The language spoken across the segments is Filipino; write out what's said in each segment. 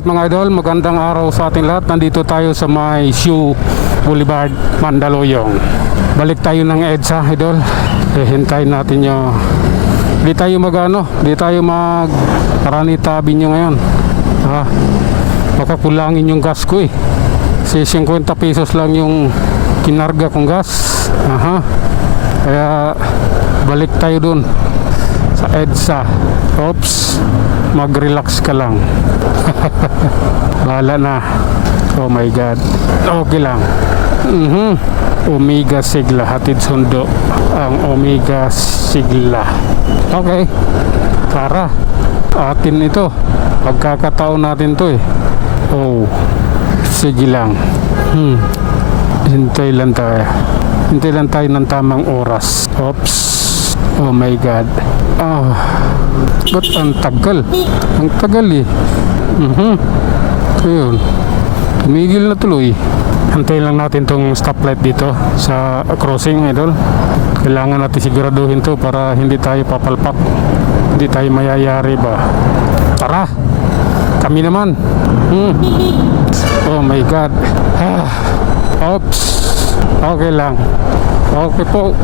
Alright mga idol, magandang araw sa ating lahat. Nandito tayo sa may Shoe Boulevard, Mandaluyong. Balik tayo ng EDSA idol. Hintayin natin nyo. Di tayo di tayo Araneta Avenue ngayon. Baka kulangin yung gas ko eh. Kasi 50 pesos lang yung kinarga kong gas. Kaya balik tayo dun sa EDSA. Oops, mag-relax ka lang. Bahala na. Oh my God, okay lang. Omega Sigla, hatid sundo ang Omega Sigla. Okay, tara, atin ito, pagkakataon natin to eh. Oh, sige lang. Hintay lang tayo ng tamang oras. Oops, oh my God. Ba't ang tagal? Ang tagal eh. Ayun, tumigil na tuloy. Antay lang natin tong stoplight dito sa crossing idol. Kailangan natin siguraduhin to para hindi tayo papalpak, hindi tayo mayayari ba. Tara, kami naman. Oh my God. Oops, okay lang. Okay po.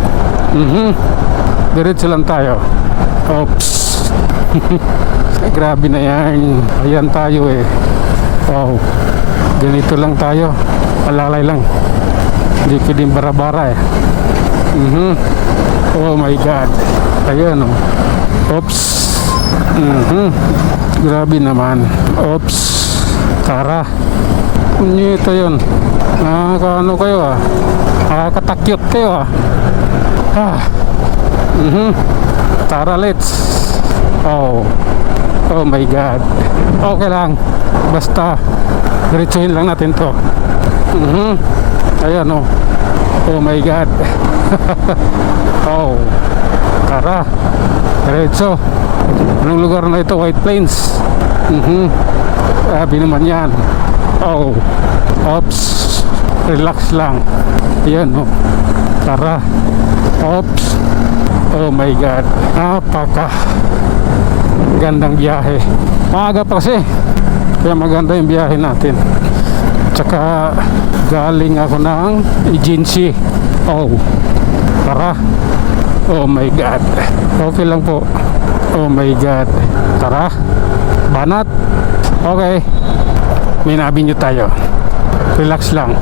Diretso lang tayo. Oops. Grabe na yan. Ayan tayo eh. Wow, ganito lang tayo, palalay lang, hindi pwedeng bara-bara eh. Oh my God, ayan oh. Oops. Grabe naman. Oops, tara. Ito yun, nakakaano kayo nakakatakyot kayo Tara, let's. Oh my God, okay lang, basta diretsuhin lang natin to. Ayan oh. Oh my God. Oh, tara, diretso. Anong lugar na ito? White Plains. Sabi naman yan. Oh, oops, relax lang. Ayan oh, tara. Oops, oh my God, napaka gandang biyahe. Maaga pa kasi, kaya maganda yung biyahe natin. Tsaka galing ako ng agency. Oh, tara. Oh my God, okay lang po. Oh my God, tara. Banat. Okay, may nabi nyo tayo. Relax lang.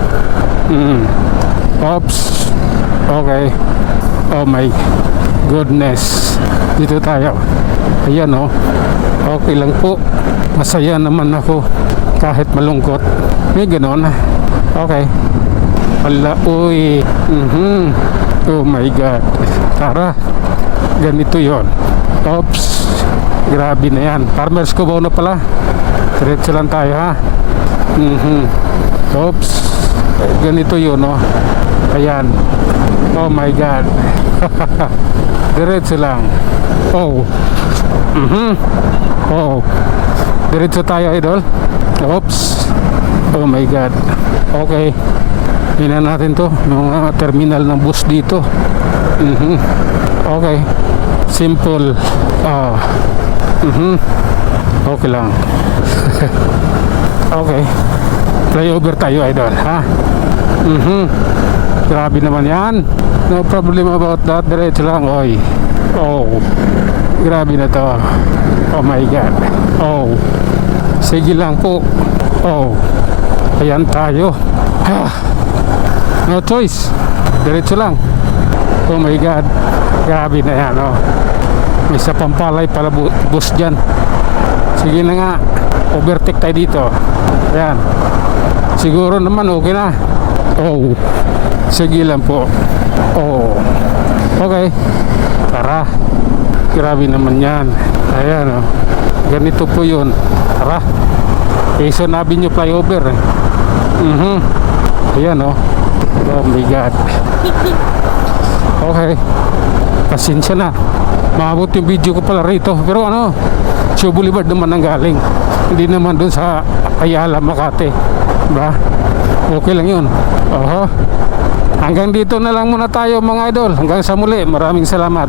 Oops, okay. Oh my goodness, dito tayo. Ayan oh, okay lang po. Masaya naman ako kahit malungkot. May ganon. Okay. Wala, uy. Oh my God, tara, ganito yon. Oops, grabe na yan. Farmers Cubao na pala. Diretso lang tayo Oops, ganito yun oh. Ayan. Oh my God. Diretso lang. Oh. Oh, diretso tayo idol. Oops, oh my God. Okay, hinan natin to, mga terminal ng bus dito. Okay, simple. Okay lang. Okay, flyover tayo idol Grabe naman yan. No problem about that. Diretso lang. Oy. Oh, grabe na to. Oh my God. Oh, sige lang po. Oh, ayan tayo. No choice, diretso lang. Oh my God, grabe na yan oh. May sa Pampalay pala bus dyan. Sige na nga, overtake tayo dito. Ayan, siguro naman okay na. Oh, sige lang po. Oh, okay, tara. Grabe naman yan. Ayan oh, ganito po yun. Tara, Quezon Avenue flyover. Ayan oh. Oh my God. Okay, pasensya na, maabot yung video ko pala rito. Pero Shoe Boulevard naman ang galing, hindi naman dun sa Ayala, Makati, ba? Okay lang yun. Hanggang dito na lang muna tayo mga idol. Hanggang sa muli, maraming salamat.